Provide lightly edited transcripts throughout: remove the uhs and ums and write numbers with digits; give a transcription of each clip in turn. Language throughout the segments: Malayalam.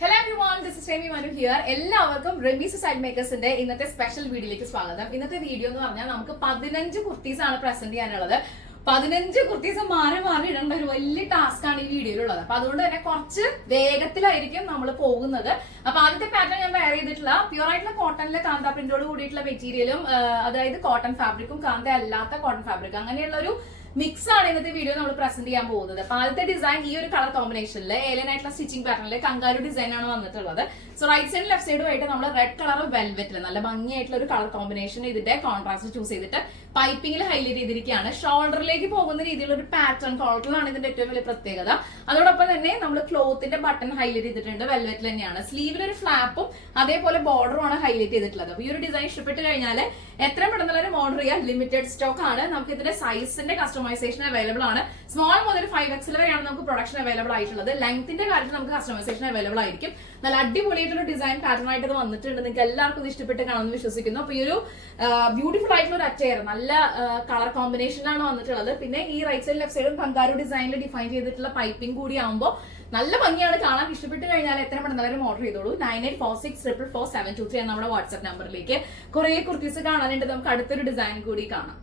Hello everyone, this is Remi Manu here. എല്ലാവർക്കും റെമീസ് സൈഡ് മേക്കേഴ്സിന്റെ ഇന്നത്തെ സ്പെഷ്യൽ വീഡിയോയിലേക്ക് സ്വാഗതം. ഇന്നത്തെ വീഡിയോ എന്ന് പറഞ്ഞാൽ നമുക്ക് 15 കുർത്തീസ് ആണ് പ്രസന്റ് ചെയ്യാനുള്ളത്. 15 കുർത്തീസ് മാറി ഇടേണ്ട ഒരു വലിയ ടാസ്ക് ആണ് ഈ വീഡിയോയിലുള്ളത്. അപ്പൊ അതുകൊണ്ട് തന്നെ കുറച്ച് വേഗത്തിലായിരിക്കും നമ്മൾ പോകുന്നത്. അപ്പൊ ആദ്യത്തെ പാറ്റേൺ ഞാൻ വെയർ ചെയ്തിട്ടുള്ള പ്യൂർ ആയിട്ടുള്ള കോട്ടണിലെ കാന്ത പ്രിന്റോട് കൂടിയിട്ടുള്ള മെറ്റീരിയലും അതായത് കോട്ടൺ ഫാബ്രിക്കും കാന്ത അല്ലാത്ത കോട്ടൺ ഫാബ്രിക് അങ്ങനെയുള്ള ഒരു മിക്സ് ആണ് ഇന്നത്തെ വീഡിയോ നമ്മൾ പ്രസന്റ് ചെയ്യാൻ പോകുന്നത്. അപ്പൊ ആദ്യത്തെ ഡിസൈൻ ഈ ഒരു കളർ കോമ്പിനേഷനിൽ ഏലൻ ആയിട്ടുള്ള സ്റ്റിച്ചിങ് പാറ്റേണില് കങ്കാരു ഡിസൈൻ ആണ് വന്നിട്ടുള്ളത്. സോ റൈറ്റ് സൈഡും ലെഫ്റ്റ് സൈഡും ആയിട്ട് നമ്മൾ റെഡ് കളർ വെൽവെറ്റിൽ നല്ല ഭംഗിയായിട്ടുള്ള ഒരു കളർ കോമ്പിനേഷൻ ഇതിന്റെ കോൺട്രാസ്റ്റ് ചൂസ് ചെയ്തിട്ട് പൈപ്പിംഗിൽ ഹൈലൈറ്റ് ചെയ്തിരിക്കുകയാണ്. ഷോൾഡറിലേക്ക് പോകുന്ന രീതിയിലുള്ള ഒരു പാറ്റേൺ കോളറിലാണ് ഇതിന്റെ ഏറ്റവും വലിയ പ്രത്യേകത. അതോടൊപ്പം തന്നെ നമ്മൾ ക്ലോത്തിന്റെ ബട്ടൺ ഹൈലൈറ്റ് ചെയ്തിട്ടുണ്ട്, വെൽവെറ്റിൽ തന്നെയാണ്. സ്ലീവിൽ ഒരു ഫ്ലാപ്പും അതേപോലെ ബോർഡറും ആണ് ഹൈലൈറ്റ് ചെയ്തിട്ടുള്ളത്. അപ്പൊ ഈ ഒരു ഡിസൈൻ ഇഷ്ടപ്പെട്ട് കഴിഞ്ഞാൽ എത്രയും പെട്ടെന്ന് ഓർഡർ ചെയ്യാൻ. ലിമിറ്റഡ് സ്റ്റോക്ക് ആണ്. നമുക്ക് ഇതിന്റെ സൈസിന്റെ കസ്റ്റമൈസേഷൻ അവൈലബിൾ ആണ്. സ്മോൾ മുതൽ 5XL വരെയാണ് നമുക്ക് പ്രൊഡക്ഷൻ അവൈലബിൾ ആയിട്ടുള്ളത്. ലെങ്ത്തിന്റെ കാര്യത്തിൽ നമുക്ക് കസ്റ്റമൈസേഷൻ അവൈലബിൾ ആയിരിക്കും. നല്ല അടിപൊളിയായിട്ടുള്ള ഡിസൈൻ പാറ്റേൺ ആയിട്ട് ഇത് വന്നിട്ടുണ്ട്. നിങ്ങൾക്ക് എല്ലാവർക്കും ഇത് ഇഷ്ടപ്പെട്ട് കാണുമെന്ന് വിശ്വസിക്കുന്നു. അപ്പൊ ഈ ഒരു ബ്യൂട്ടിഫുൾ ആയിട്ടുള്ള ഒരു അറ്റയർ നല്ല കളർ കോമ്പിനേഷനിലാണ് വന്നിട്ടുള്ളത്. പിന്നെ ഈ റൈറ്റ് സൈഡ് ലെഫ്റ്റ് സൈഡും കങ്കാരു ഡിസൈനിൽ ഡിഫൈൻ ചെയ്തിട്ടുള്ള പൈപ്പിംഗ് കൂടി ആകുമ്പോൾ നല്ല ഭംഗിയാണ് കാണാൻ. ഇഷ്ടപ്പെട്ട് കഴിഞ്ഞാൽ എത്ര പെട്ടെന്ന് ഓർഡർ ചെയ്തോളൂ. 9846444723 എന്ന നമ്മുടെ വാട്സ്ആപ്പ് നമ്പറിലേക്ക്. കുറെ കുർത്തീസ് കാണാനുണ്ട്. നമുക്ക് അടുത്തൊരു ഡിസൈൻ കൂടി കാണാം.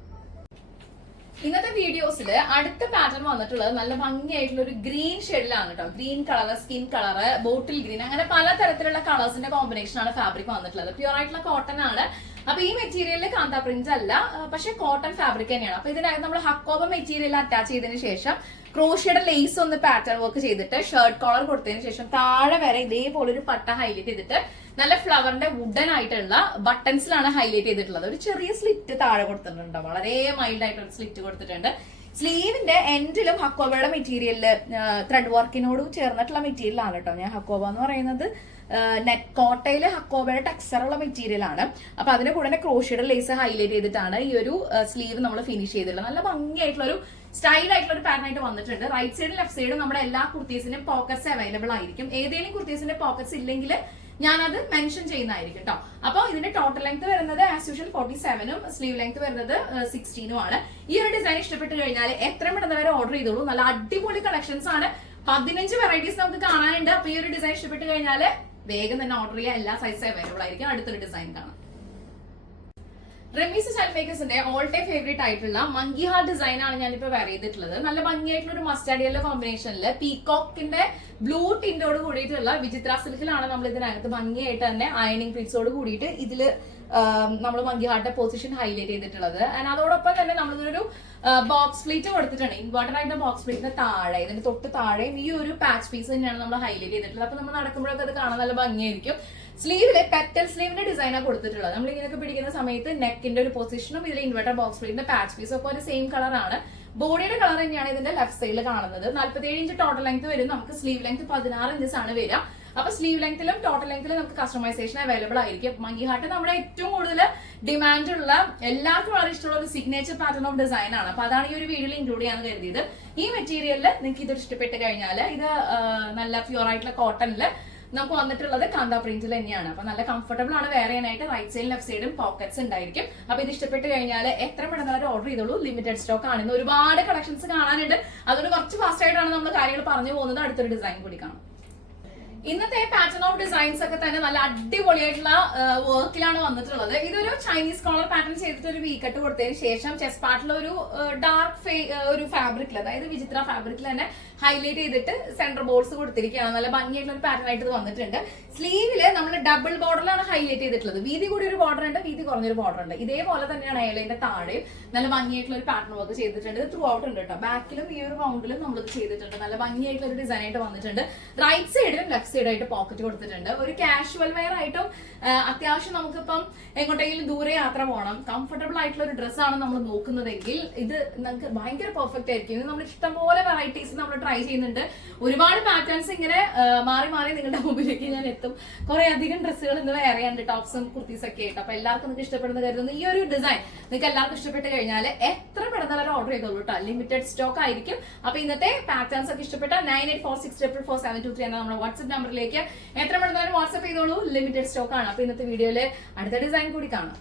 ഇന്നത്തെ വീഡിയോസിൽ അടുത്ത പാറ്റേൺ വന്നിട്ടുള്ളത് നല്ല ഭംഗിയായിട്ടുള്ള ഒരു ഗ്രീൻ ഷെയ്ഡിലാണ് കേട്ടോ. Green colour, skin colour, bottle green, അങ്ങനെ പല തരത്തിലുള്ള കളേഴ്സിന്റെ കോമ്പിനേഷൻ ആണ് ഫാബ്രിക് വന്നിട്ടുള്ളത്. പ്യൂർ ആയിട്ടുള്ള കോട്ടൺ ആണ്. അപ്പൊ ഈ മെറ്റീരിയലിൽ കാന്ത പ്രിന്റ് അല്ല, പക്ഷെ കോട്ടൺ ഫാബ്രിക് തന്നെയാണ്. അപ്പൊ ഇതിനകത്ത് നമ്മൾ ഹക്കോബ മെറ്റീരിയൽ അറ്റാച്ച് ചെയ്തതിനു ശേഷം ക്രോഷ്യയുടെ ലേസ് ഒന്ന് പാറ്റേൺ വർക്ക് ചെയ്തിട്ട് ഷർട്ട് കോളർ കൊടുത്തതിന് ശേഷം താഴെ വരെ ഇതേപോലെ ഒരു പട്ട ഹൈലൈറ്റ് ചെയ്തിട്ട് നല്ല ഫ്ലവറിന്റെ വുഡൻ ആയിട്ടുള്ള ബട്ടൺസിലാണ് ഹൈലൈറ്റ് ചെയ്തിട്ടുള്ളത്. ഒരു ചെറിയ സ്ലിറ്റ് താഴെ കൊടുത്തിട്ടുണ്ട്, വളരെ മൈൽഡ് ആയിട്ടുള്ള സ്ലിറ്റ് കൊടുത്തിട്ടുണ്ട്. സ്ലീവിന്റെ എൻഡിലും ഹക്കോബയുടെ മെറ്റീരിയലില് ത്രെഡ് വർക്കിനോട് ചേർന്നിട്ടുള്ള മെറ്റീരിയലാണ് കേട്ടോ. ഞാൻ ഹക്കോബ എന്ന് പറയുന്നത് നെറ്റ് കോട്ടയില് ഹക്കോബയുടെ ടെക്സ്ചറുള്ള മെറ്റീരിയൽ ആണ്. അപ്പൊ അതിന്റെ കൂടെ തന്നെ ക്രോഷ്യയുടെ ലേസ് ഹൈലൈറ്റ് ചെയ്തിട്ടാണ് ഈ ഒരു സ്ലീവ് നമ്മൾ ഫിനിഷ് ചെയ്തിട്ടുള്ളത്. നല്ല ഭംഗിയായിട്ടുള്ള ഒരു സ്റ്റൈൽ ആയിട്ടുള്ള ഒരു പാറ്റേൺ ആയിട്ട് വന്നിട്ടുണ്ട്. റൈറ്റ് സൈഡും ലെഫ്റ്റ് സൈഡും നമ്മുടെ എല്ലാ കുർത്തീസിനും പോക്കറ്റ്സ് അവൈലബിൾ ആയിരിക്കും. ഏതെങ്കിലും കുർത്തീസിന്റെ പോക്കറ്റ്സ് ഇല്ലെങ്കിൽ ഞാനത് മെൻഷൻ ചെയ്യുന്നതായിരിക്കും കേട്ടോ. അപ്പൊ ഇതിന്റെ ടോട്ടൽ ലെങ്ത് വരുന്നത് ആസ് യൂഷ്വൽ 47ഉം സ്ലീവ് ലെങ്ത് വരുന്നത് 16ഉം ആണ്. ഈ ഒരു ഡിസൈൻ ഇഷ്ടപ്പെട്ട് കഴിഞ്ഞാൽ എത്രയും പെട്ടെന്ന് വരെ ഓർഡർ ചെയ്തോളൂ. നല്ല അടിപൊളി കളക്ഷൻസ് ആണ്. 15 വെറൈറ്റീസ് നമുക്ക് കാണാനുണ്ട്. അപ്പൊ ഈ ഒരു ഡിസൈൻ ഇഷ്ടപ്പെട്ട് കഴിഞ്ഞാൽ വേഗം തന്നെ ഓർഡർ ചെയ്യുക. എല്ലാ സൈസും അവൈലബിൾ ആയിരിക്കും. അടുത്തൊരു ഡിസൈൻ കാണാം. റെമീസ് സൈഡ് മേക്കേഴ്സിന്റെ ഓൾ ടൈം ഫേവറേറ്റ് ആയിട്ടുള്ള മങ്കി ഹാർട്ട് ഡിസൈൻ ആണ് ഞാനിപ്പോ വെയർ ചെയ്തിട്ടുള്ളത്. നല്ല ഭംഗിയായിട്ടുള്ള ഒരു മസ്റ്റാർഡ് യെല്ലോ കോമ്പിനേഷനിൽ പീകോക്കിന്റെ ബ്ലൂ ടിന്റോട് കൂടിയിട്ടുള്ള വിചിത്ര സിൽക്കിലാണ് നമ്മൾ ഇതിനകത്ത് ഭംഗിയായിട്ട് തന്നെ അയണിംഗ് പ്രിന്റ്സോട് കൂടിയിട്ട് ഇതില് നമ്മൾ മങ്കി ഹാർട്ടിന്റെ പൊസിഷൻ ഹൈലൈറ്റ് ചെയ്തിട്ടുള്ളത്. ആൻഡ് അതോടൊപ്പം തന്നെ നമ്മളിതൊരു ബോക്സ് പ്ലീറ്റ് കൊടുത്തിട്ടുണ്ട്. ഇൻവേർട്ടർ ആയിട്ട് ബോക്സ് പ്ലീറ്റിന്റെ താഴെ, ഇതിന്റെ തൊട്ട് താഴെയും ഈ ഒരു പാച്ച് പീസ് തന്നെയാണ് നമ്മൾ ഹൈലൈറ്റ് ചെയ്തിട്ടുള്ളത്. അപ്പൊ നമ്മൾ നടക്കുമ്പോഴൊക്കെ അത് കാണാൻ നല്ല ഭംഗിയായിരിക്കും. സ്ലീവില് പെറ്റൽ സ്ലീവിന്റെ ഡിസൈനാണ് കൊടുത്തിട്ടുള്ളത്. നമ്മൾ ഇങ്ങനെയൊക്കെ പിടിക്കുന്ന സമയത്ത് നെക്കിന്റെ ഒരു പൊസിഷനും ഇതിൽ ഇൻവെർട്ടർ ബോക്സ് പ്ലീറ്റിന്റെ പാച്ച് പീസും ഒക്കെ ഒരു സെയിം കളറാണ്. ബോഡിയുടെ കളർ തന്നെയാണ് ഇതിന്റെ ലെഫ്റ്റ് സൈഡിൽ കാണുന്നത്. 47 ഇഞ്ച് ടോട്ടൽ ലെങ്ത് വരും. നമുക്ക് സ്ലീവ് ലെങ്ത് 16 ഇഞ്ചസ് ആണ് വരിക. അപ്പൊ സ്ലീവ് ലെങ്ത്തിലും ടോട്ടൽ ലെങ്ത്തിലും നമുക്ക് കസ്റ്റമൈസേഷൻ അവൈലബിൾ ആയിരിക്കും. മങ്കി ഹാർട്ട് നമ്മുടെ ഏറ്റവും കൂടുതൽ ഡിമാൻഡ് ഉള്ള, എല്ലാവർക്കും വളരെ ഇഷ്ടമുള്ള ഒരു സിഗ്നേച്ചർ പാറ്റേൺ ഓഫ് ഡിസൈൻ ആണ്. അപ്പൊ അതാണ് ഈ ഒരു വീഡിയോയിൽ ഇൻക്ലൂഡ് ചെയ്യാൻ കരുതിയത്. ഈ മെറ്റീരിയലിൽ നിങ്ങൾക്ക് ഇത് ഇഷ്ടപ്പെട്ട് കഴിഞ്ഞാൽ ഇത് നല്ല പ്യൂർ ആയിട്ടുള്ള കോട്ടണില് നമുക്ക് വന്നിട്ടുള്ളത് കാന്ത പ്രിന്റിൽ തന്നെയാണ്. അപ്പൊ നല്ല കംഫർട്ടബിൾ ആണ് വെയർ ചെയ്യാനായിട്ട്. റൈറ്റ് സൈഡും ലെഫ്റ്റ് സൈഡും പോക്കറ്റ്സ് ഉണ്ടായിരിക്കും. അപ്പൊ ഇത് ഇഷ്ടപ്പെട്ട് കഴിഞ്ഞാൽ എത്ര പെട്ടെന്ന് ഓർഡർ ചെയ്തോളൂ. ലിമിറ്റഡ് സ്റ്റോക്ക് ആണ്. ഇന്ന് ഒരുപാട് കളക്ഷൻസ് കാണാനുണ്ട്. അതുകൊണ്ട് കുറച്ച് ഫാസ്റ്റ് ആയിട്ടാണ് നമ്മൾ കാര്യങ്ങൾ പറഞ്ഞു പോകുന്നത്. അടുത്തൊരു ഡിസൈൻ കൂടി കാണാം. ഇന്നത്തെ പാറ്റേൺ ഓഫ് ഡിസൈൻസ് ഒക്കെ തന്നെ നല്ല അടിപൊളിയായിട്ടുള്ള വർക്കിലാണ് വന്നിട്ടുള്ളത്. ഇതൊരു ചൈനീസ് കോളർ പാറ്റേൺ ചെയ്തിട്ട് ഒരു വീക്കട്ട് കൊടുത്തതിന് ശേഷം ചെസ്റ്റ് പാർട്ടിൽ ഒരു ഡാർക്ക് ഒരു ഫാബ്രിക്കിൽ, അതായത് വിചിത്ര ഫാബ്രിക്കിൽ തന്നെ ഹൈലൈറ്റ് ചെയ്തിട്ട് സെന്റർ ബോർഡ്സ് കൊടുത്തിരിക്കുകയാണ്. നല്ല ഭംഗിയായിട്ടുള്ള ഒരു പാറ്റേൺ ആയിട്ട് ഇത് വന്നിട്ടുണ്ട്. സ്ലീവില് നമ്മൾ ഡബിൾ ബോർഡറിലാണ് ഹൈലൈറ്റ് ചെയ്തിട്ടുള്ളത്. വീതി കൂടി ഒരു ബോർഡർ ഉണ്ട്, വീതി കുറഞ്ഞൊരു ബോർഡർ ഉണ്ട്. ഇതേപോലെ തന്നെയാണ് അയലിന്റെ താഴെയും നല്ല ഭംഗിയായിട്ടുള്ള ഒരു പാറ്റേൺ വർക്ക് ചെയ്തിട്ടുണ്ട്. ഇത് ത്രൂ ഔട്ട് ഉണ്ട് കേട്ടോ. ബാക്കിലും ഈ ഒരു റൗണ്ടിലും നമ്മളിത് ചെയ്തിട്ടുണ്ട്. നല്ല ഭംഗിയായിട്ടുള്ള ഒരു ഡിസൈൻ ആയിട്ട് വന്നിട്ടുണ്ട്. റൈറ്റ് സൈഡിലും ലെഫ്റ്റ് സൈഡായിട്ട് പോക്കറ്റ് കൊടുത്തിട്ടുണ്ട്. ഒരു കാഷ്വൽ വെയർ ആയിട്ടും അത്യാവശ്യം നമുക്കിപ്പം എങ്ങോട്ടെങ്കിലും ദൂരെ യാത്ര പോകണം, കംഫർട്ടബിൾ ആയിട്ടുള്ള ഒരു ഡ്രസ്സാണ് നമ്മൾ നോക്കുന്നതെങ്കിൽ ഇത് നമുക്ക് ഭയങ്കര പെർഫെക്റ്റ് ആയിരിക്കും. ഇത് നമ്മൾ ഇഷ്ടംപോലെ വെറൈറ്റീസ് നമ്മൾ ട്രൈ ചെയ്യുന്നുണ്ട്. ഒരുപാട് പാറ്റേൺസ് ഇങ്ങനെ മാറി മാറി നിങ്ങളുടെ മുമ്പിലേക്ക് ഞാൻ എത്തും. കുറെ അധികം ഡ്രസ്സുകൾ ഇന്ന് വെയർ ചെയ്യാണ്ട്, ടോപ്സും കുർത്തീസ് ഒക്കെ ആയിട്ട്. അപ്പൊ എല്ലാവർക്കും നിങ്ങൾക്ക് ഇഷ്ടപ്പെടുന്ന കരുതുന്നു. ഈ ഒരു ഡിസൈൻ നിങ്ങൾക്ക് എല്ലാവർക്കും ഇഷ്ടപ്പെട്ട് കഴിഞ്ഞാൽ എത്ര പെട്ടെന്ന് ഓർഡർ ചെയ്തോളൂ കേട്ടോ. ലിമിറ്റഡ് സ്റ്റോക്ക് ആയിരിക്കും. അപ്പൊ ഇന്നത്തെ പാറ്റേൺസ് ഒക്കെ ഇഷ്ടപ്പെട്ട 9846444723 എന്ന നമ്മുടെ വാട്സ്ആപ്പ് നമ്പറിലേക്ക് എത്ര പെട്ടെന്ന് വാട്സ്ആപ്പ് ചെയ്തോളൂ. ലിമിറ്റഡ് സ്റ്റോക്ക് ആണ്. അപ്പൊ ഇന്നത്തെ വീഡിയോയില് അടുത്ത ഡിസൈൻ കൂടി കാണാം.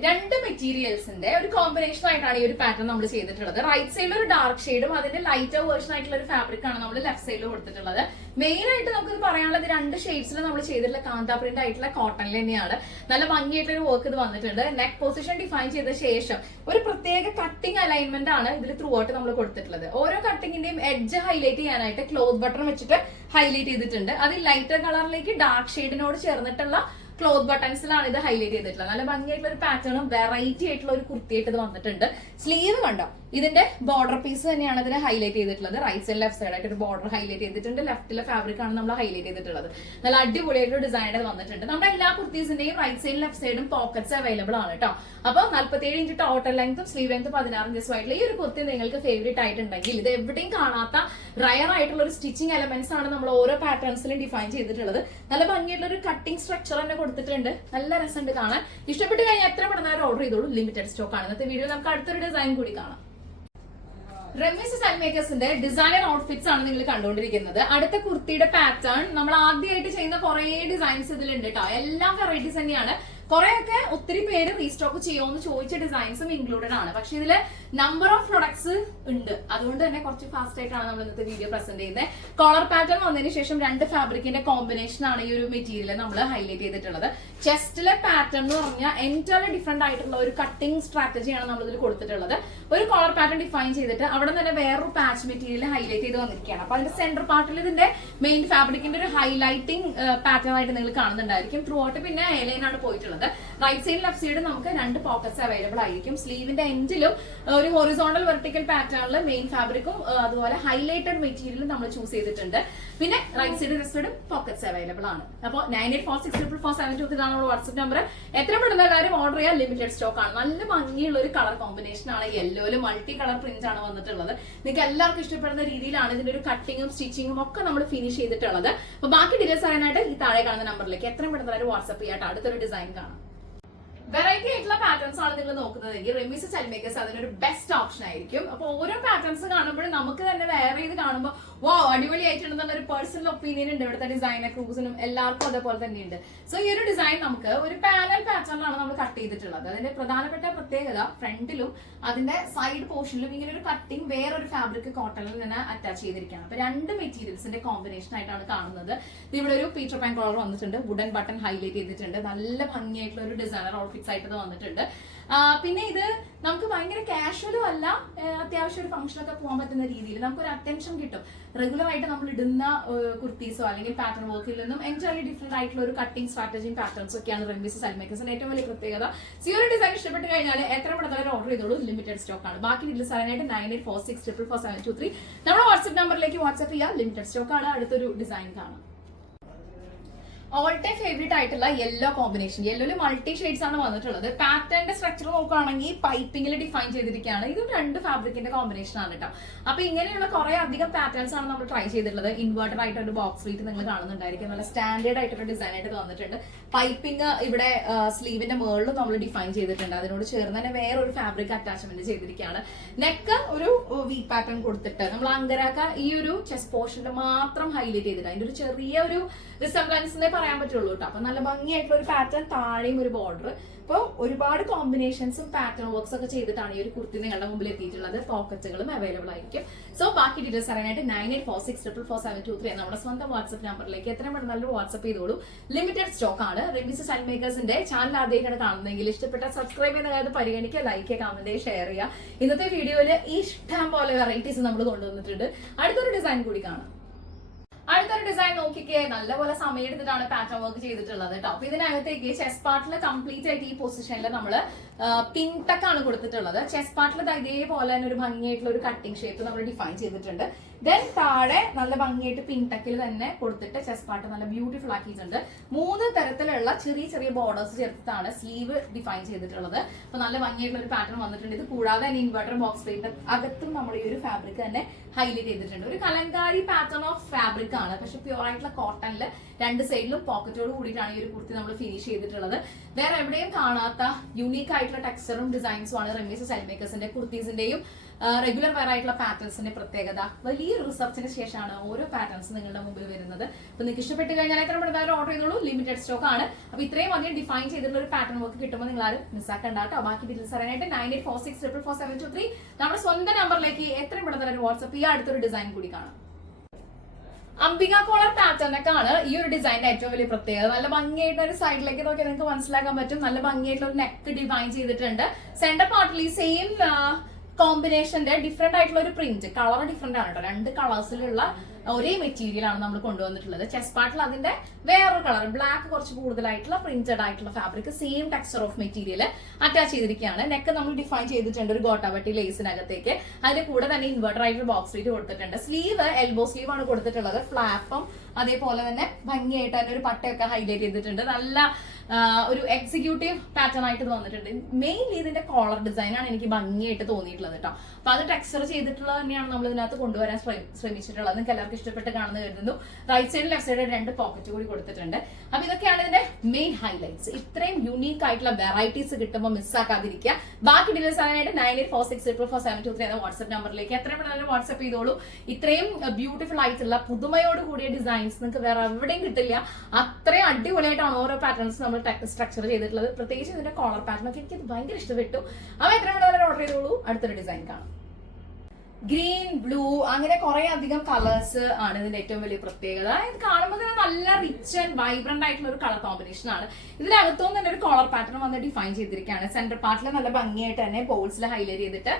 രണ്ട് മെറ്റീരിയൽസിന്റെ ഒരു കോമ്പിനേഷൻ ആയിട്ടാണ് ഈ ഒരു പാറ്റേൺ നമ്മൾ ചെയ്തിട്ടുള്ളത്. റൈറ്റ് സൈഡിൽ ഒരു ഡാർക്ക് ഷെയ്ഡും അതിന്റെ ലൈറ്റർ വേർഷൻ ആയിട്ടുള്ള ഒരു ഫാബ്രിക് ആണ് നമ്മൾ ലെഫ്റ്റ് സൈഡിൽ കൊടുത്തിട്ടുള്ളത്. മെയിൻ ആയിട്ട് നമുക്ക് പറയാനുള്ളത് രണ്ട് ഷെയ്ഡ്സിൽ നമ്മൾ ചെയ്തിട്ടുള്ള കാന്ത പ്രിന്റ് ആയിട്ടുള്ള കോട്ടണിൽ തന്നെയാണ്. നല്ല ഭംഗിയായിട്ടുള്ള ഒരു വർക്ക് ഇത് വന്നിട്ടുണ്ട്. നെക്ക് പൊസിഷൻ ഡിഫൈൻ ചെയ്ത ശേഷം ഒരു പ്രത്യേക കട്ടിംഗ് അലൈൻമെന്റ് ആണ് ഇതിൽ ത്രൂ ഔട്ട് നമ്മൾ കൊടുത്തിട്ടുള്ളത്. ഓരോ കട്ടിങ്ങിന്റെയും എഡ്ജ് ഹൈലൈറ്റ് ചെയ്യാനായിട്ട് ക്ലോത്ത് ബട്ടൺ വെച്ചിട്ട് ഹൈലൈറ്റ് ചെയ്തിട്ടുണ്ട്. അത് ലൈറ്റർ കളറിലേക്ക് ഡാർക്ക് ഷെയ്ഡിനോട് ചേർന്നിട്ടുള്ള ക്ലോത്ത് ബട്ടൺസിലാണ് ഇത് ഹൈലൈറ്റ് ചെയ്തിട്ടുള്ളത്. നല്ല ഭംഗിയായിട്ടുള്ള ഒരു പാറ്റേണും വെറൈറ്റി ആയിട്ടുള്ള ഒരു കുർത്തിയായിട്ട് ഇത് വന്നിട്ടുണ്ട്. സ്ലീവ് കണ്ടോ, ഇതിന്റെ ബോർഡർ പീസ് തന്നെയാണ് ഇതിനെ ഹൈലൈറ്റ് ചെയ്തിട്ടുള്ളത്. റൈറ്റ് സൈഡ് ലെഫ്റ്റ് സൈഡ് ആയിട്ട് ഒരു ബോർഡർ ഹൈലൈറ്റ് ചെയ്തിട്ടുണ്ട്. ലെഫ്റ്റിലെ ഫാബ്രിക് ആണ് നമ്മൾ ഹൈലൈറ്റ് ചെയ്തിട്ടുള്ളത്. നല്ല അടിപൊളിയായിട്ടുള്ള ഡിസൈൻ വന്നിട്ടുണ്ട്. നമ്മുടെ എല്ലാ കുർത്തീസിന്റെയും റൈറ്റ് സൈഡും ലെഫ്റ്റ് സൈഡും പോക്കറ്റ്സ് അവൈലബിൾ ആണ് കേട്ടോ. അപ്പൊ 47 ഇഞ്ച് ടോട്ടൽ ലെങ്ത്തും സ്ലീവ് ലെങ്ത് 16 ഇഞ്ചസും ആയിട്ടുള്ള ഈ ഒരു കുർത്തി നിങ്ങൾക്ക് ഫേവറേറ്റ് ആയിട്ടുണ്ടെങ്കിൽ ഇത് എവിടെയും കാണാത്ത റയർ ആയിട്ടുള്ള ഒരു സ്റ്റിച്ചിങ് എലമെന്റ്സ് ആണ് നമ്മൾ ഓരോ പാറ്റേൺസിലും ഡിഫൈൻ ചെയ്തിട്ടുള്ളത്. നല്ല ഭംഗിയായിട്ടുള്ള ഒരു കട്ടിംഗ് സ്ട്രക്ചർ തന്നെ കൊടുത്തിട്ടുണ്ട്. നല്ല രസമുണ്ട് കാണാൻ. ഇഷ്ടപ്പെട്ട് കഴിഞ്ഞാൽ എത്ര പെട്ടെന്ന് ഓർഡർ ചെയ്തോളൂ. ലിമിറ്റഡ് സ്റ്റോക്ക് ആണ്. ഇന്നത്തെ വീഡിയോ നമുക്ക് അടുത്തൊരു ഡിസൈൻ കൂടി കാണാം. റമീസ് സ്റ്റൈൽ മേക്കേഴ്സിന്റെ ഡിസൈനർ ഔട്ട്ഫിറ്റ്സ് ആണ് നിങ്ങൾ കണ്ടുകൊണ്ടിരിക്കുന്നത്. അടുത്ത കുർത്തിയുടെ പാറ്റേൺ നമ്മൾ ആദ്യമായിട്ട് ചെയ്യുന്ന കുറെ ഡിസൈൻസ് ഇതിലുണ്ട് കേട്ടോ. എല്ലാം വെറൈറ്റീസ് തന്നെയാണ്. കുറെയൊക്കെ ഒത്തിരി പേര് റീസ്റ്റോക്ക് ചെയ്യുമെന്ന് ചോദിച്ച ഡിസൈൻസും ഇൻക്ലൂഡഡ് ആണ്. പക്ഷെ ഇതില് നമ്പർ ഓഫ് പ്രൊഡക്ട്സ് ഉണ്ട്. അതുകൊണ്ട് തന്നെ കുറച്ച് ഫാസ്റ്റ് ആയിട്ടാണ് നമ്മൾ ഇന്നത്തെ വീഡിയോ പ്രസന്റ് ചെയ്യുന്നത്. കോളർ പാറ്റേൺ വന്നതിന് ശേഷം രണ്ട് ഫാബ്രിക്കിന്റെ കോമ്പിനേഷൻ ആണ് ഈ ഒരു മെറ്റീരിയൽ നമ്മൾ ഹൈലൈറ്റ് ചെയ്തിട്ടുള്ളത്. ചെസ്റ്റിലെ പാറ്റേൺ എന്ന് പറഞ്ഞാൽ എൻറ്റയർലി ഡിഫറെന്റ് ആയിട്ടുള്ള ഒരു കട്ടിംഗ് സ്ട്രാറ്റജിയാണ് നമ്മൾ ഇതിൽ കൊടുത്തിട്ടുള്ളത്. ഒരു കോളർ പാറ്റേൺ ഡിഫൈൻ ചെയ്തിട്ട് അവിടെ തന്നെ വേറൊരു പാച്ച് മെറ്റീരിയൽ ഹൈലൈറ്റ് ചെയ്ത് വന്നിരിക്കുകയാണ്. അപ്പൊ അതിന്റെ സെന്റർ പാർട്ടിൽ ഇതിന്റെ മെയിൻ ഫാബ്രിക്കിന്റെ ഒരു ഹൈലൈറ്റിംഗ് പാറ്റേൺ ആയിട്ട് നിങ്ങൾ കാണുന്നുണ്ടായിരിക്കും. ത്രൂ ഔട്ട് പിന്നെ എലൈനാണ് പോയിട്ടുള്ളത്. റൈറ്റ് സൈഡ് ലെഫ്റ്റ് സൈഡ് നമുക്ക് രണ്ട് പോക്കറ്റ്സ് അവൈലബിൾ ആയിരിക്കും. സ്ലീവിന്റെ എൻഡിലും ഒരു ഹൊറിസോണ്ടൽ വെർട്ടിക്കൽ പാറ്റേണിൽ മെയിൻ ഫാബ്രിക്കും അതുപോലെ ഹൈലൈറ്റഡ് മെറ്റീരിയലും നമ്മൾ ചൂസ് ചെയ്തിട്ടുണ്ട്. പിന്നെ റൈറ്റ് സൈഡ് ലെഫ്റ്റ് സൈഡും പോക്കറ്റ്സ് അവൈലബിൾ ആണ്. അപ്പോൾ 98464472 ഇതാണ് നമ്മുടെ വാട്സ്ആപ്പ് നമ്പർ. എത്ര പെട്ടെന്ന് കാര്യം ഓർഡർ ചെയ്യാൻ ലിമിറ്റഡ് സ്റ്റോക്ക് ആണ്. നല്ല ഭംഗിയുള്ള ഒരു കളർ കോമ്പിനേഷൻ ആണ്. യെല്ലോയില് മൾട്ടി കളർ പ്രിന്റ് ആണ് വന്നിട്ടുള്ളത്. നിങ്ങൾക്ക് എല്ലാവർക്കും ഇഷ്ടപ്പെടുന്ന രീതിയിലാണ് ഇതിന്റെ ഒരു കട്ടിങ്ങും സ്റ്റിച്ചിങ്ങും ഒക്കെ നമ്മൾ ഫിനിഷ് ചെയ്തിട്ടുള്ളത്. അപ്പൊ ബാക്കി ഡീറ്റെയിൽസ് അറിയാനായിട്ട് ഈ താഴെ കാണുന്ന നമ്പറിലേക്ക് എത്രയും പെട്ടെന്ന് വാട്സ്ആപ്പ് ചെയ്യാട്ടോ. അടുത്തൊരു ഡിസൈൻ കാണാം. വെറൈറ്റി ആയിട്ടുള്ള പാറ്റേൺസ് ആണ് നിങ്ങൾ നോക്കുന്നതെങ്കിൽ റമീസ് സ്റ്റൈൽ മേക്കേഴ്സ് അതിനൊരു ബെസ്റ്റ് ഓപ്ഷൻ ആയിരിക്കും. അപ്പൊ ഓരോ പാറ്റേൺസ് കാണുമ്പോഴും നമുക്ക് തന്നെ വേറെ ഇത് കാണുമ്പോൾ വോ അടിപൊളി ആയിട്ടുണ്ടെന്നുള്ള ഒരു പേഴ്സണൽ ഒപ്പീനിയൻ ഉണ്ട്. ഇവിടുത്തെ ഡിസൈനർ ക്രൂസിനും എല്ലാവർക്കും അതേപോലെ തന്നെയുണ്ട്. സോ ഈ ഒരു ഡിസൈൻ നമുക്ക് ഒരു പാനൽ പാറ്റേണിലാണ് നമ്മൾ കട്ട് ചെയ്തിട്ടുള്ളത്. അതിന്റെ പ്രധാനപ്പെട്ട പ്രത്യേകത ഫ്രണ്ടിലും അതിന്റെ സൈഡ് പോർഷനിലും ഇങ്ങനെ ഒരു കട്ടിങ് വേറൊരു ഫാബ്രിക് കോട്ടണിൽ തന്നെ അറ്റാച്ച് ചെയ്തിരിക്കുകയാണ്. അപ്പൊ രണ്ട് മെറ്റീരിയൽസിന്റെ കോമ്പിനേഷൻ ആയിട്ടാണ് കാണുന്നത്. ഇവിടെ ഒരു പീറ്റർ പാൻ കളർ വന്നിട്ടുണ്ട്. വുഡൻ ബട്ടൺ ഹൈലൈറ്റ് ചെയ്തിട്ടുണ്ട്. നല്ല ഭംഗിയായിട്ടുള്ള ഒരു ഡിസൈനർ ഔട്ട്ഫിറ്റ് ആയിട്ട് വന്നിട്ടുണ്ട്. പിന്നെ ഇത് നമുക്ക് ഭയങ്കര കാഷ്വലും അല്ല, അത്യാവശ്യം ഒരു ഫംഗ്ഷനൊക്കെ പോകാൻ പറ്റുന്ന രീതിയിൽ നമുക്കൊരു അറ്റൻഷൻ കിട്ടും. റെഗുലർ ആയിട്ട് നമ്മൾ ഇടുന്ന കുർത്തീസോ അല്ലെങ്കിൽ പാറ്റേൺ വർക്കിൽ നിന്നും എൻറ്റയർലി ഡിഫറെന്റ് ആയിട്ടുള്ള ഒരു കട്ടിംഗ് സ്ട്രാറ്റജിയും പാറ്റേൺസ് ഒക്കെയാണ് റമീസ് സ്റ്റൈൽ മേക്കേഴ്സിന്റെ ഏറ്റവും വലിയ പ്രത്യേകത. ഈ ഒരു ഡിസൈൻ ഇഷ്ടപ്പെട്ട് കഴിഞ്ഞാൽ എത്ര പെട്ടെന്ന് ഓർഡർ ചെയ്തോളൂ. ലിമിറ്റഡ് സ്റ്റോക്ക് ആണ്. ബാക്കി ഡീറ്റെയിൽസ് അറിയാനായിട്ട് 9846444723 നമ്മുടെ വാട്സ്ആപ്പ് നമ്പറിലേക്ക് വാട്സ്ആപ്പ് ചെയ്യാം. ലിമിറ്റഡ് സ്റ്റോക്ക് ആണ്. അടുത്തൊരു ഡിസൈൻ കാണാം. ഓൾ ടൈം ഫേവറേറ്റ് ആയിട്ടുള്ള യെല്ലോ കോമ്പിനേഷൻ. യെല്ലോയില് മൾട്ടി ഷെയ്ഡ്സ് ആണ് വന്നിട്ടുള്ളത്. പാറ്റേണിന്റെ സ്ട്രക്ചർ നോക്കുകയാണെങ്കിൽ പൈപ്പിംഗിൽ ഡിഫൈൻ ചെയ്തിരിക്കുകയാണ്. ഇതും രണ്ട് ഫാബ്രിക്കിന്റെ കോമ്പിനേഷൻ ആണ് കേട്ടോ. അപ്പൊ ഇങ്ങനെയുള്ള കുറെ അധികം പാറ്റേൺസ് ആണ് നമ്മൾ ട്രൈ ചെയ്തിട്ടുള്ളത്. ഇൻവേർട്ടഡ് ആയിട്ട് ഒരു ബോക്സ് വീറ്റ് നിങ്ങൾ കാണുന്നുണ്ടായിരിക്കും. നല്ല സ്റ്റാൻഡേർഡ് ആയിട്ടൊരു ഡിസൈൻ ആയിട്ട് വന്നിട്ടുണ്ട്. പൈപ്പിംഗ് ഇവിടെ സ്ലീവിന്റെ മുകളിലും നമ്മൾ ഡിഫൈൻ ചെയ്തിട്ടുണ്ട്. അതിനോട് ചേർന്ന് തന്നെ വേറൊരു ഫാബ്രിക് അറ്റാച്ച്മെന്റ് ചെയ്തിരിക്കുകയാണ്. നെക്ക് ഒരു വി പാറ്റേൺ കൊടുത്തിട്ട് നമ്മൾ അങ്കരാക്ക ഈ ഒരു ചെസ്റ്റ് പോർഷനിൽ മാത്രം ഹൈലൈറ്റ് ചെയ്തിട്ട് അതിന്റെ ഒരു ചെറിയ ഒരു റിസംബ്ലൻസ് പറയാൻ പറ്റുള്ളൂ കേട്ടോ. അപ്പൊ നല്ല ഭംഗിയായിട്ടുള്ള ഒരു പാറ്റേൺ, താഴെയും ഒരു ബോർഡർ. അപ്പോൾ ഒരുപാട് കോമ്പിനേഷൻസും പാറ്റേൺ വർക്ക്സ് ഒക്കെ ചെയ്തിട്ടാണ് ഈ ഒരു കുർത്തി നിങ്ങളുടെ മുമ്പിൽ എത്തിയിട്ടുള്ളത്. പോക്കറ്റുകളും അവൈലബിൾ ആയിരിക്കും. സോ ബാക്കി ഡീറ്റെയിൽസ് അറിയാനായിട്ട് 9846444723 നമ്മുടെ സ്വന്തം വാട്സ്ആപ്പ് നമ്പറിലേക്ക് എത്രയും പെട്ടെന്ന് വാട്സ്ആപ്പ് ചെയ്തോളൂ. ലിമിറ്റഡ് സ്റ്റോക്ക് ആണ്. റമീസ് സ്റ്റൈൽ മേക്കേഴ്സിന്റെ ചാനൽ ആദ്യമായിട്ടാണ് കാണുന്നതെങ്കിൽ ഇഷ്ടപ്പെട്ട സബ്സ്ക്രൈബ് ചെയ്യുന്ന കാര്യം പരിഗണിക്കുക, ലൈക്ക് ചെയ്യുക, കമന്റ് ഷെയർ ചെയ്യുക. ഇന്നത്തെ വീഡിയോയിൽ ഇഷ്ടം പോലെ വെറൈറ്റീസ് നമ്മൾ കൊണ്ടുവന്നിട്ടുണ്ട്. അടുത്തൊരു ഡിസൈൻ കൂടി കാണാം. അടുത്തൊരു ഡിസൈൻ നോക്കിക്കേ. നല്ലപോലെ സമയം എടുത്തിട്ടാണ് പാറ്റേൺ വർക്ക് ചെയ്തിട്ടുള്ളത് കേട്ടോ. അപ്പൊ ഇതിനകത്തേക്ക് ചെസ്റ്റ് പാർട്ടിൽ കംപ്ലീറ്റ് ആയിട്ട് ഈ പൊസിഷനിൽ നമ്മള് പിൻടക്കാണ് കൊടുത്തിട്ടുള്ളത്. ചെസ്റ്റ് പാർട്ടിൽ ഇതേപോലെ തന്നെ ഒരു ഭംഗിയായിട്ടുള്ള ഒരു കട്ടിംഗ് ഷേപ്പ് നമ്മൾ ഡിഫൈൻ ചെയ്തിട്ടുണ്ട്. ദെൻ താഴെ നല്ല ഭംഗിയായിട്ട് പിൻടക്കിൽ തന്നെ കൊടുത്തിട്ട് ചെസ്റ്റ് പാർട്ട് നല്ല ബ്യൂട്ടിഫുൾ ആക്കിയിട്ടുണ്ട്. 3 തരത്തിലുള്ള ചെറിയ ചെറിയ ബോർഡേഴ്സ് ചേർത്തിട്ടാണ് സ്ലീവ് ഡിഫൈൻ ചെയ്തിട്ടുള്ളത്. അപ്പൊ നല്ല ഭംഗിയായിട്ടുള്ള ഒരു പാറ്റേൺ വന്നിട്ടുണ്ട്. ഇത് കൂടാതെ തന്നെ ഇൻവെർട്ടർ ബോക്സ് പ്രിന്റ് അകത്തും നമ്മൾ ഈ ഒരു ഫാബ്രിക് തന്നെ ഹൈലൈറ്റ് ചെയ്തിട്ടുണ്ട്. ഒരു കലങ്കാരി പാറ്റേൺ ഓഫ് ഫാബ്രിക് ആണ്. പക്ഷെ പ്യൂർ ആയിട്ടുള്ള കോട്ടണില് രണ്ട് സൈഡിലും പോക്കറ്റോട് കൂടിയിട്ടാണ് ഈ ഒരു കുർത്തി നമ്മൾ ഫിനിഷ് ചെയ്തിട്ടുള്ളത്. വേറെ എവിടെയും കാണാത്ത യുണീക്ക് ആയിട്ടുള്ള ടെക്സ്ചറും ഡിസൈൻസും ആണ് റമീസ് സ്റ്റൈൽ മേക്കേഴ്സിന്റെ കുർത്തീസിന്റെയും റെഗുലർ വെയർ ആയിട്ടുള്ള പാറ്റേൺസിന്റെ പ്രത്യേകത. വലിയൊരു റിസർച്ചിന് ശേഷമാണ് ഓരോ പാറ്റേൺസ് നിങ്ങളുടെ മുമ്പിൽ വരുന്നത്. അപ്പൊ നിങ്ങൾക്ക് ഇഷ്ടപ്പെട്ട് കഴിഞ്ഞാൽ എത്ര പെട്ടെന്ന് ഓർഡർ ചെയ്തോളൂ. ലിമിറ്റഡ് സ്റ്റോക്ക് ആണ്. അപ്പൊ ഇത്രയും അധികം ഡിഫൈൻ ചെയ്തിട്ടുള്ള ഒരു പാറ്റേൺ വർക്ക് കിട്ടുമ്പോൾ നിങ്ങൾ ആരും മിസ്സാക്കണ്ട കേട്ടോ. ബാക്കി ഡീറ്റെയിൽസ് അറിയാനായിട്ട് 9846444723 നമ്മുടെ സ്വന്തം നമ്പറിലേക്ക് എത്രയും പെട്ടെന്ന് ഒരു വാട്സ്ആപ്പ് ചെയ്യുക. അടുത്തൊരു ഡിസൈൻ കൂടി കാണാം. അംബിക കോളർ പാറ്റേണൊക്കെയാണ് ഈ ഒരു ഡിസൈനിന്റെ ഏറ്റവും വലിയ പ്രത്യേകത. നല്ല ഭംഗിയായിട്ട് ഒരു സൈഡിലേക്ക് നോക്കിയാൽ നിങ്ങൾക്ക് മനസ്സിലാക്കാൻ പറ്റും. നല്ല ഭംഗിയായിട്ടുള്ള ഒരു നെക്ക് ഡിഫൈൻ ചെയ്തിട്ടുണ്ട്. സെന്റർ പാർട്ടിൽ ഈ സെയിം കോമ്പിനേഷന്റെ ഡിഫറെന്റ് ആയിട്ടുള്ള ഒരു പ്രിന്റ്, കളർ ഡിഫറെന്റ് ആണ് കേട്ടോ. 2 കളേഴ്സിലുള്ള ഒരേ മെറ്റീരിയൽ ആണ് നമ്മൾ കൊണ്ടുവന്നിട്ടുള്ളത്. ചെസ്റ്റ് പാർട്ടിൽ അതിന്റെ വേറൊരു കളർ ബ്ലാക്ക് കുറച്ച് കൂടുതലായിട്ടുള്ള പ്രിന്റഡ് ആയിട്ടുള്ള fabric, same texture of material attach ചെയ്തിരിക്കുകയാണ്. നെക്ക് നമ്മൾ ഡിഫൈൻ ചെയ്തിട്ടുണ്ട് ഒരു ഗോട്ടാവട്ടി ലേസിനകത്തേക്ക്. അതിന്റെ കൂടെ തന്നെ ഇൻവെർട്ടർ ആയിട്ട് ബോക്സ് സ്ലീവ് കൊടുത്തിട്ടുണ്ട്. സ്ലീവ് എൽബോ സ്ലീവ് ആണ് കൊടുത്തിട്ടുള്ളത്. ഫ്ലാപ്പും അതേപോലെ തന്നെ ഭംഗിയായിട്ട് അതിന്റെ ഒരു പട്ടയൊക്കെ ഹൈലൈറ്റ് ചെയ്തിട്ടുണ്ട്. നല്ല ഒരു എക്സിക്യൂട്ടീവ് പാറ്റേൺ ആയിട്ട് വന്നിട്ടുണ്ട്. മെയിൻലി ഇതിന്റെ കോളർ ഡിസൈൻ ആണ് എനിക്ക് ഭംഗിയായിട്ട് തോന്നിയിട്ടുള്ളത് കേട്ടോ. അപ്പൊ അത് ടെക്സ്ചർ ചെയ്തിട്ടുള്ളത് തന്നെയാണ് നമ്മൾ ഇതിനകത്ത് കൊണ്ടുവരാൻ ശ്രമിച്ചിട്ടുള്ളത്. നിങ്ങൾക്ക് എല്ലാവർക്കും ഇഷ്ടപ്പെട്ട് കാണുന്നു കരുതുന്നു. റൈറ്റ് സൈഡിൽ ലെഫ്റ്റ് സൈഡിൽ 2 പോക്കറ്റ് കൂടി കൊടുത്തിട്ടുണ്ട്. അപ്പൊ ഇതൊക്കെയാണ് ഇതിന്റെ മെയിൻ ഹൈലൈറ്റ്സ്. ഇത്രയും യുണീക്ക് ആയിട്ടുള്ള വെറൈറ്റീസ് കിട്ടുമ്പോൾ മിസ്സാക്കാതിരിക്കുക. ബാക്കി ഡീറ്റെയിൽസ് അറിയാനായിട്ട് 9846444723 എന്ന വാട്സ്ആപ്പ് നമ്പറിലേക്ക് എത്രയും പെട്ടെന്ന് വാട്സ്ആപ്പ് ചെയ്തോളൂ. ഇത്രയും ബ്യൂട്ടിഫുൾ ആയിട്ടുള്ള പുതുമയോട് കൂടിയ ഡിസൈൻസ് നിങ്ങൾക്ക് വേറെ എവിടെയും കിട്ടില്ല. അത്രയും അടിപൊളിയായിട്ടാണ് ഓരോ പാറ്റേൺസ് നമ്മൾ സ്ട്രക്ചർ ചെയ്തിട്ടുള്ളത്. പ്രത്യേകിച്ച് ഇതിന്റെ കോളർ പാറ്റേൺ ഒക്കെ എനിക്ക് ഭയങ്കര ഇഷ്ടപ്പെട്ടു. അവ എത്രയും പെട്ടെന്ന് ഓർഡർ ചെയ്തോളൂ. അടുത്തൊരു ഡിസൈൻ കാണാം. ഗ്രീൻ, ബ്ലൂ, അങ്ങനെ കുറെ അധികം കളേഴ്സ് ആണ് ഇതിന്റെ ഏറ്റവും വലിയ പ്രത്യേകത. ഇത് കാണുമ്പോൾ തന്നെ നല്ല റിച്ച് ആൻഡ് വൈബ്രന്റ് ആയിട്ടുള്ള ഒരു കളർ കോമ്പിനേഷൻ ആണ്. ഇതിനകത്തുനിന്ന് തന്നെ ഒരു കോളർ പാറ്റേൺ വന്ന് ഡിഫൈൻ ചെയ്തിരിക്കുകയാണ്. സെന്റർ പാർട്ടിൽ നല്ല ഭംഗിയായിട്ട് തന്നെ ബോൾസിൽ ഹൈലൈറ്റ് ചെയ്തിട്ട്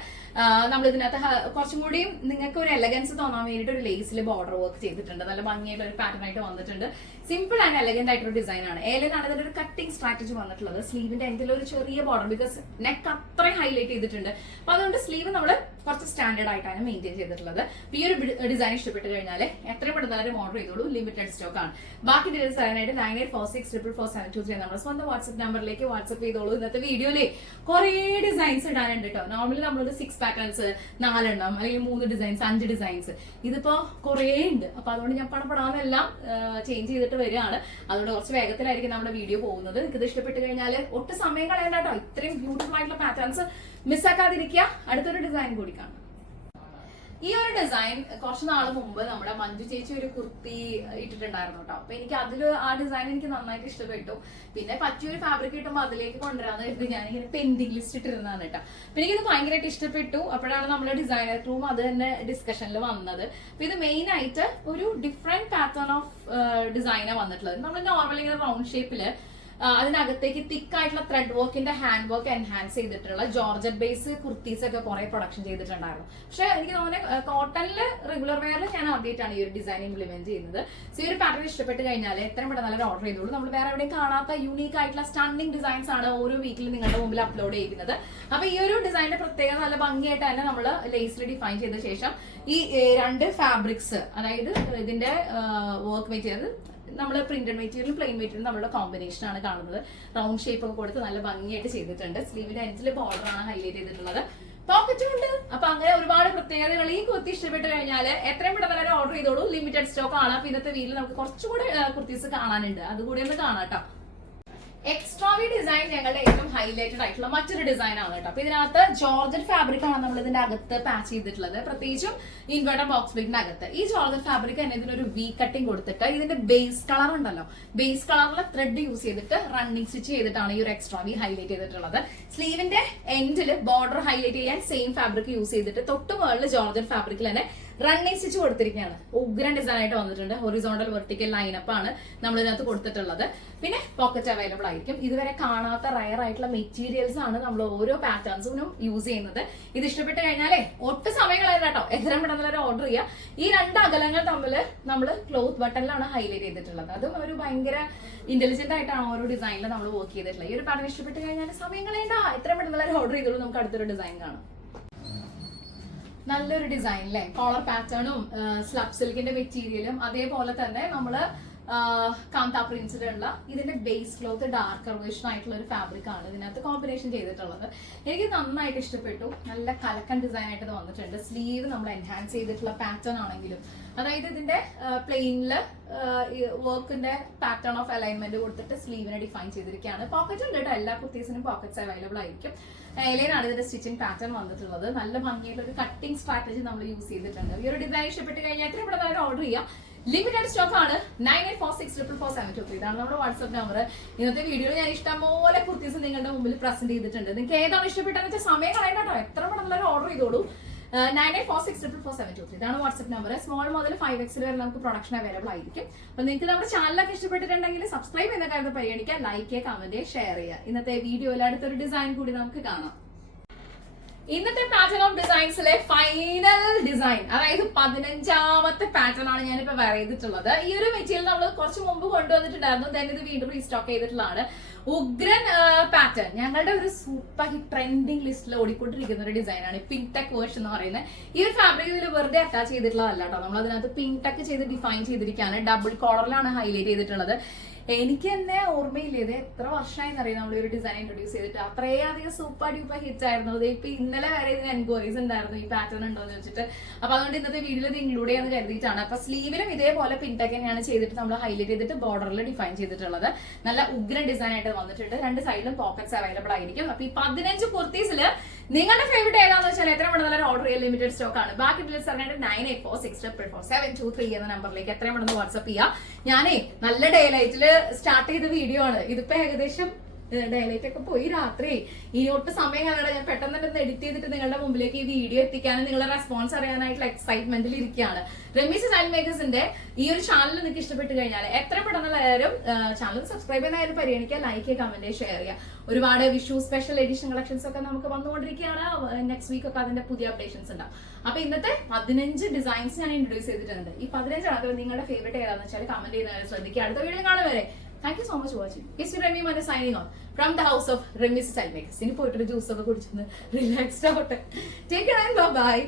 നമ്മൾ ഇതിനകത്ത് കുറച്ചും കൂടി നിങ്ങൾക്ക് ഒരു എലഗൻസ് തോന്നാൻ വേണ്ടിയിട്ട് ഒരു ലേസിൽ ബോർഡർ വർക്ക് ചെയ്തിട്ടുണ്ട്. നല്ല ഭംഗിയായിട്ട് ഒരു പാറ്റേൺ ആയിട്ട് വന്നിട്ടുണ്ട്. സിമ്പിൾ ആൻഡ് എലഗന്റ് ആയിട്ടൊരു ഡിസൈൻ ആണ്. ഏലനാണ് ഇതിന്റെ ഒരു കട്ടിംഗ് സ്ട്രാറ്റജി വന്നിട്ടുള്ളത്. സ്ലീവിന്റെ എൻഡിൽ ഒരു ചെറിയ ബോർഡർ, ബിക്കോസ് നെക്ക് അത്രയും ഹൈലൈറ്റ് ചെയ്തിട്ടുണ്ട്. അപ്പൊ അതുകൊണ്ട് സ്ലീവ് നമ്മൾ കുറച്ച് സ്റ്റാൻഡേർഡ് ആയിട്ടാണ് മെയിൻറ്റെയിൻ ചെയ്തിട്ടുള്ളത്. ഈ ഒരു ഡിസൈൻ ഇഷ്ടപ്പെട്ട് കഴിഞ്ഞാൽ എത്രയും പെട്ടെന്ന് ഓർഡർ ചെയ്തോളൂ. ലിമിറ്റഡ് സ്റ്റോക്ക് ആണ്. ബാക്കി ഡീറ്റെയിൽസ് അറിയാനായിട്ട് 9846444723 നമ്മുടെ സ്വന്തം വാട്സ്ആപ്പ് നമ്പറിലേക്ക് വാട്സ്ആപ്പ് ചെയ്തോളൂ. ഇന്നത്തെ വീഡിയോയിലെ കുറെ ഡിസൈൻസ് ഇടാനുണ്ട് കേട്ടോ. നോർമലി നമ്മളൊരു 6 പാറ്റേൺസ് 4 എണ്ണം അല്ലെങ്കിൽ 3 ഡിസൈൻസ് 5 ഡിസൈൻസ്, ഇതിപ്പോ കുറേ ഉണ്ട്. അപ്പൊ അതുകൊണ്ട് ഞാൻ പടപെടാന്നെല്ലാം ചേഞ്ച് ചെയ്തിട്ട് വരികയാണ്. അതുകൊണ്ട് കുറച്ച് വേഗത്തിലായിരിക്കും നമ്മുടെ വീഡിയോ പോകുന്നത്. നിങ്ങൾക്ക് ഇത് ഇഷ്ടപ്പെട്ട് കഴിഞ്ഞാൽ ഒട്ടും സമയം കളയണ്ട കേട്ടോ. ഇത്രയും ബ്യൂട്ടിഫുൾ ആയിട്ടുള്ള പാറ്റേൺസ് മിസ്സാക്കാതിരിക്കുക. അടുത്തൊരു ഡിസൈൻ കൂടി കാണാം. ഈ ഒരു ഡിസൈൻ കുറച്ച് നാൾ മുമ്പ് നമ്മുടെ മഞ്ജു ചേച്ചി ഒരു കുർത്തി ഇട്ടിട്ടുണ്ടായിരുന്നു കേട്ടോ. അപ്പൊ എനിക്ക് ആ ഡിസൈൻ എനിക്ക് നന്നായിട്ട് ഇഷ്ടപ്പെട്ടു. പിന്നെ പറ്റിയൊരു ഫാബ്രിക് കിട്ടുമ്പോൾ അതിലേക്ക് കൊണ്ടുവരാന്ന് കരുതി ഞാനിങ്ങനെ പെൻഡിങ് ലിസ്റ്റ് ഇട്ടിരുന്നതാണ് കേട്ടോ. അപ്പൊ എനിക്കിത് ഭയങ്കരമായിട്ട് ഇഷ്ടപ്പെട്ടു. അപ്പോഴാണ് നമ്മുടെ ഡിസൈനർ റൂം അത് തന്നെ ഡിസ്കഷനിൽ വന്നത്. അപ്പൊ ഇത് മെയിൻ ആയിട്ട് ഒരു ഡിഫറെന്റ് പാറ്റേൺ ഓഫ് ഡിസൈനാണ് വന്നിട്ടുള്ളത്. നമ്മൾ നോർമലി ഇങ്ങനെ റൗണ്ട് ഷേപ്പില് അതിനകത്തേക്ക് തിക്ക് ആയിട്ടുള്ള ത്രെഡ് വർക്കിന്റെ ഹാൻഡ് വർക്ക് എൻഹാൻസ് ചെയ്തിട്ടുള്ള ജോർജറ്റ് ബേസ് കുർത്തീസ് ഒക്കെ കുറെ പ്രൊഡക്ഷൻ ചെയ്തിട്ടുണ്ടായിരുന്നു. പക്ഷെ എനിക്ക് തോന്നുന്നത് കോട്ടണില് റെഗുലർ വെയറിൽ ഞാൻ ആദ്യമായിട്ടാണ് ഈ ഒരു ഡിസൈൻ ഇംപ്ലിമെന്റ് ചെയ്യുന്നത്. സോ ഈ ഒരു പാറ്റേൺ ഇഷ്ടപ്പെട്ട് കഴിഞ്ഞാൽ എത്രയും പെട്ടെന്ന് നല്ല ഓർഡർ ചെയ്തോളൂ. നമ്മൾ വേറെ എവിടെയും കാണാത്ത യൂണീക്ക് ആയിട്ടുള്ള സ്റ്റണ്ണിങ് ഡിസൈൻസ് ആണ് ഓരോ വീക്കിലും നിങ്ങളുടെ മുമ്പിൽ അപ്ലോഡ് ചെയ്യുന്നത്. അപ്പൊ ഈ ഒരു ഡിസൈനിന്റെ പ്രത്യേകത നല്ല ഭംഗിയായിട്ട് തന്നെ നമ്മൾ ലേസിൽ ഡിഫൈൻ ചെയ്ത ശേഷം ഈ 2 ഫാബ്രിക്സ്, അതായത് ഇതിന്റെ വർക്ക് മെറ്റീരിയൽ നമ്മൾ പ്രിന്റഡ് മെറ്റീരിയലും പ്ലെയിൻ മെറ്റീരിയലും നമ്മുടെ കോമ്പിനേഷൻ ആണ് കാണുന്നത്. റൗണ്ട് ഷേപ്പ് ഒക്കെ കൊടുത്ത് നല്ല ഭംഗിയായിട്ട് ചെയ്തിട്ടുണ്ട്. സ്ലീവിന്റെ എൻഡിൽ ബോർഡർ ആണ് ഹൈലൈറ്റ് ചെയ്തിട്ടുള്ളത്. പോക്കറ്റും ഉണ്ട്. അപ്പൊ അങ്ങനെ ഒരുപാട് പ്രത്യേകതകൾ ഈ കുർത്തി ഇഷ്ടപ്പെട്ട് കഴിഞ്ഞാൽ എത്രയും പെട്ടെന്ന് ഓർഡർ ചെയ്തോളൂ. ലിമിറ്റഡ് സ്റ്റോക്ക് ആണ്. അപ്പൊ ഇന്നത്തെ വീട്ടിൽ നമുക്ക് കുറച്ചുകൂടി കുർത്തീസ് കാണാനുണ്ട്. അതുകൂടി ഒന്ന് കാണാം കേട്ടോ. എക്സ്ട്രാവി ഡിസൈൻ ഞങ്ങളുടെ ഏറ്റവും ഹൈലൈറ്റഡ് ആയിട്ടുള്ള മറ്റൊരു ഡിസൈൻ ആണ് കേട്ടോ. അപ്പൊ ഇതിനകത്ത് ജോർജറ്റ് ഫാബ്രിക് ആണ് നമ്മൾ ഇതിന്റെ അകത്ത് പാച്ച് ചെയ്തിട്ടുള്ളത്. പ്രത്യേകിച്ചും ഇൻവെർട്ടർ ബോക്സ് ബിഗിന്റെ അകത്ത് ഈ ജോർജറ്റ് ഫാബ്രിക് തന്നെ ഇതിനൊരു വി കട്ടിംഗ് കൊടുത്തിട്ട് ഇതിന്റെ ബേസ് കളർ ഉണ്ടല്ലോ, ബേസ് കളറിലെ ത്രെഡ് യൂസ് ചെയ്തിട്ട് റണ്ണിങ് സ്റ്റിച്ച് ചെയ്തിട്ടാണ് ഈ ഒരു എക്സ്ട്രാവി ഹൈലൈറ്റ് ചെയ്തിട്ടുള്ളത്. സ്ലീവിന്റെ എൻഡിൽ ബോർഡർ ഹൈലൈറ്റ് ചെയ്യാൻ സെയിം ഫാബ്രിക് യൂസ് ചെയ്തിട്ട് തൊട്ട് മുകളിൽ ജോർജറ്റ് ഫാബ്രിക്കിൽ തന്നെ റണ്ണിങ് സ്റ്റിച്ച് കൊടുത്തിരിക്കുകയാണ്. ഉഗ്രൻ ഡിസൈൻ ആയിട്ട് വന്നിട്ടുണ്ട്. ഹൊറിസോണ്ടൽ വെർട്ടിക്കൽ ലൈനപ്പ് ആണ് നമ്മൾ ഇതിനകത്ത് കൊടുത്തിട്ടുള്ളത്. പിന്നെ പോക്കറ്റ് അവൈലബിൾ ആയിരിക്കും. ഇതുവരെ കാണാത്ത റയർ ആയിട്ടുള്ള മെറ്റീരിയൽസ് ആണ് നമ്മൾ ഓരോ പാറ്റേൺസിനും യൂസ് ചെയ്യുന്നത്. ഇത് ഇഷ്ടപ്പെട്ട് കഴിഞ്ഞാലേ ഒട്ടും സമയങ്ങളായില്ല കേട്ടോ. എത്രയും പെട്ടെന്ന് ഓർഡർ ചെയ്യുക. ഈ 2 അകലങ്ങൾ തമ്മിൽ നമ്മൾ ക്ലോത്ത് ബട്ടണിലാണ് ഹൈലൈറ്റ് ചെയ്തിട്ടുള്ളത്. അതും ഒരു ഭയങ്കര ഇന്റലിജന്റ് ആയിട്ടാണ് ഓരോ ഡിസൈനിൽ നമ്മൾ വർക്ക് ചെയ്തിട്ടുള്ളത്. ഈ ഒരു പാറ്റേൺ ഇഷ്ടപ്പെട്ട് കഴിഞ്ഞാൽ സമയങ്ങളേണ്ട എത്രയും പെട്ടെന്ന് ഓർഡർ ചെയ്തോളൂ. നമുക്ക് അടുത്തൊരു ഡിസൈൻ കാണാം. നല്ലൊരു ഡിസൈൻ അല്ലേ. കോളർ പാറ്റേണും സ്ലബ് സിൽക്കിന്റെ മെറ്റീരിയലും അതേപോലെ തന്നെ നമ്മള് കാന്ത പ്രിന്റ്സിലുള്ള ഇതിന്റെ ബേസ് ക്ലോത്ത് ഡാർക്ക് വേർഷൻ ആയിട്ടുള്ള ഒരു ഫാബ്രിക് ആണ് ഇതിനകത്ത് കോമ്പിനേഷൻ ചെയ്തിട്ടുള്ളത്. എനിക്ക് നന്നായിട്ട് ഇഷ്ടപ്പെട്ടു. നല്ല കലക്കൻ ഡിസൈൻ ആയിട്ട് ഇത് വന്നിട്ടുണ്ട്. സ്ലീവ് നമ്മൾ എൻഹാൻസ് ചെയ്തിട്ടുള്ള പാറ്റേൺ ആണെങ്കിലും അതായത് ഇതിന്റെ പ്ലെയിനില് വർക്കിന്റെ പാറ്റേൺ ഓഫ് അലൈൻമെന്റ് കൊടുത്തിട്ട് സ്ലീവിനെ ഡിഫൈൻ ചെയ്തിരിക്കുകയാണ്. പോക്കറ്റ് ഉണ്ട് കേട്ടോ, എല്ലാ കുർത്തീസിനും പോക്കറ്റ്സ് അവൈലബിൾ ആയിരിക്കും. എലൈനാണ് ഇതിന്റെ സ്റ്റിച്ചിങ് പാറ്റേൺ വന്നിട്ടുള്ളത്. നല്ല ഭംഗിയായിട്ടുള്ള ഒരു കട്ടിംഗ് സ്ട്രാറ്റജി നമ്മൾ യൂസ് ചെയ്തിട്ടുണ്ട്. ഈ ഒരു ഡിസൈൻ ഇഷ്ടപ്പെട്ട് കഴിഞ്ഞാൽ എത്ര ഇവിടെ തന്നെ ഓർഡർ ചെയ്യാം. ലിമിറ്റഡ് സ്റ്റോക്ക് ആണ്. 9846444723 ഇതാണ് നമ്മുടെ വാട്സ്ആപ്പ് നമ്പർ. ഇന്നത്തെ വീഡിയോയിൽ ഞാൻ ഇഷ്ടംപോലെ കുർത്തീസ് നിങ്ങളുടെ മുമ്പിൽ പ്രസന്റ് ചെയ്തിട്ടുണ്ട്. നിങ്ങൾക്ക് ഏതാണ് ഇഷ്ടപ്പെട്ടതെന്ന് വെച്ചാൽ സമയം കളയട്ടോ, എത്ര പെട്ടെന്ന് ഓർഡർ ചെയ്തോളൂ. 9846444723 ഇതാണ് വാട്സ്ആപ്പ് നമ്പർ. സ്മോൾ മുതൽ 5X വരെ നമുക്ക് പ്രൊഡക്ഷൻ അവൈലബിൾ ആയിരിക്കും. അപ്പൊ നിങ്ങൾക്ക് നമ്മുടെ ചാനലൊക്കെ ഇഷ്ടപ്പെട്ടിട്ടുണ്ടെങ്കിൽ സബ്സ്ക്രൈബ് ചെയ്യുന്ന കാര്യം പരിഗണിക്കുക, ലൈക്ക് ചെയ്യുക, കമന്റ് ഷെയർ ചെയ്യുക. ഇന്നത്തെ വീഡിയോയിൽ അടുത്തൊരു ഡിസൈൻ കൂടി നമുക്ക് കാണാം. ഇന്നത്തെ പാറ്റേൺ ഓഫ് ഡിസൈൻസിലെ ഫൈനൽ ഡിസൈൻ, അതായത് 15ാമത്തെ പാറ്റേൺ ആണ് ഞാനിപ്പോ വെയർ ചെയ്തിട്ടുള്ളത്. ഈ ഒരു മെറ്റീരിയൽ നമ്മൾ കുറച്ച് മുമ്പ് കൊണ്ടുവന്നിട്ടുണ്ടായിരുന്നു, ദെൻ ഇത് വീണ്ടും റീസ്റ്റോക്ക് ചെയ്തിട്ടുള്ളതാണ്. ഉഗ്രൻ പാറ്റേൺ, ഞങ്ങളുടെ ഒരു സൂപ്പർ ഹിറ്റ് ട്രെൻഡിങ് ലിസ്റ്റിൽ ഓടിക്കൊണ്ടിരിക്കുന്ന ഒരു ഡിസൈൻ ആണ് പിങ്ക് ടെക് വേർഷൻ എന്ന് പറയുന്നത്. ഈ ഒരു ഫാബ്രിക് ഇതിൽ വെറുതെ അറ്റാച്ച് ചെയ്തിട്ടുള്ളതല്ല കേട്ടോ, നമ്മൾ അതിനകത്ത് പിങ്ക് ടെക് ചെയ്ത് ഡിഫൈൻ ചെയ്തിരിക്കുകയാണ്. ഡബിൾ കോളറിലാണ് ഹൈലൈറ്റ് ചെയ്തിട്ടുള്ളത്. എനിക്ക് തന്നെ ഓർമ്മയില്ല, ഇത് എത്ര വർഷമായി അറിയാം നമ്മൾ ഒരു ഡിസൈൻ ഇൻട്രൊഡ്യൂസ് ചെയ്തിട്ട്. അത്രയധികം സൂപ്പർ ഡ്യൂപ്പർ ഹിറ്റ് ആയിരുന്നു അത്. ഇപ്പൊ ഇന്നലെ വരെ ഇതിന് എൻക്വയറീസ് ഉണ്ടായിരുന്നു ഈ പാറ്റേൺ ഉണ്ടോ എന്ന് വെച്ചിട്ട്. അപ്പൊ അതുകൊണ്ട് ഇന്നത്തെ വീഡിയോയിൽ ഇത് ഇൻക്ലൂഡ് ചെയ്യാന്ന് കരുതിയിട്ടാണ്. അപ്പൊ സ്ലീവിലും ഇതേപോലെ പിൻടെക് തന്നെയാണ് ചെയ്തിട്ട് നമ്മൾ ഹൈലൈറ്റ് ചെയ്തിട്ട് ബോർഡറിൽ ഡിഫൈൻ ചെയ്തിട്ടുള്ളത്. നല്ല ഉഗ്രൻ ഡിസൈൻ ആയിട്ട് വന്നിട്ടുണ്ട്. രണ്ട് സൈഡിലും പോക്കറ്റ്സ് അവൈലബിൾ ആയിരിക്കും. അപ്പൊ ഈ 15 കുർത്തീസിൽ നിങ്ങളുടെ ഫേവറേറ്റ് ഏതാണെന്ന് വെച്ചാൽ എത്ര പെട്ടെന്ന് ഓർഡർ ചെയ്യാൻ ലിമിറ്റഡ് സ്റ്റോക്ക് ആണ്. ബാക്കി ഡീറ്റെയിൽസ് അറിയാനായിട്ട് 9846444723 എന്ന നമ്പറിലേക്ക് എത്രയും പെട്ടെന്ന് വാട്സ്ആപ്പ് ചെയ്യാം. ഞാനേ നല്ല ഡേ ലൈറ്റിൽ സ്റ്റാർട്ട് ചെയ്ത വീഡിയോ ആണ് ഇതിപ്പോ. ഏകദേശം ഡയലൈറ്റ് ഒക്കെ പോയി രാത്രി. ഇനി ഒട്ടും സമയം കാണാതെ ഞാൻ പെട്ടെന്ന് തന്നെ എഡിറ്റ് ചെയ്തിട്ട് നിങ്ങളുടെ മുമ്പിലേക്ക് ഈ വീഡിയോ എത്തിക്കാനും നിങ്ങളുടെ റെസ്പോൺസ് അറിയാനായിട്ടുള്ള എക്സൈറ്റ്മെന്റിൽ ഇരിക്കുകയാണ്. റമീസ് സ്റ്റൈൽ മേക്കേഴ്സിന്റെ ഈ ഒരു ചാനൽ നിങ്ങൾക്ക് ഇഷ്ടപ്പെട്ട് കഴിഞ്ഞാൽ എത്ര പെട്ടെന്ന് എല്ലാവരും ചാനൽ സബ്സ്ക്രൈബ് ചെയ്യുന്നതായാലും പരിഗണിക്കുക, ലൈക്ക് ചെയ്യുക, കമന്റ് ഷെയർ ചെയ്യുക. ഒരുപാട് വിഷു സ്പെഷ്യൽ എഡിഷൻ കളക്ഷൻസ് ഒക്കെ നമുക്ക് വന്നുകൊണ്ടിരിക്കുകയാണ്. നെക്സ്റ്റ് വീക്ക് ഒക്കെ അതിന്റെ പുതിയ അപ്ഡേഷൻസ് ഉണ്ടാവും. അപ്പൊ ഇന്നത്തെ 15 ഡിസൈൻസ് ഞാൻ ഇൻട്രൊഡ്യൂസ് ചെയ്തിട്ടുണ്ട്. ഈ 15 ആണ് നിങ്ങളുടെ ഫേവറേറ്റ് ഏതാണെന്ന് വെച്ചാൽ കമന്റ് ചെയ്യുന്നവരെ ശ്രദ്ധിക്കുക. അടുത്ത വീഡിയോ കാണും വരെ thank you so much for watching. It's Remy Manu signing on from the house of Remy Style Makers. ഇനി പോയിട്ടൊരു ജ്യൂസ് ഒക്കെ കുടിച്ചൊന്ന് റിലാക്സ്ഡ് ആവട്ടെ. Take care and bye bye.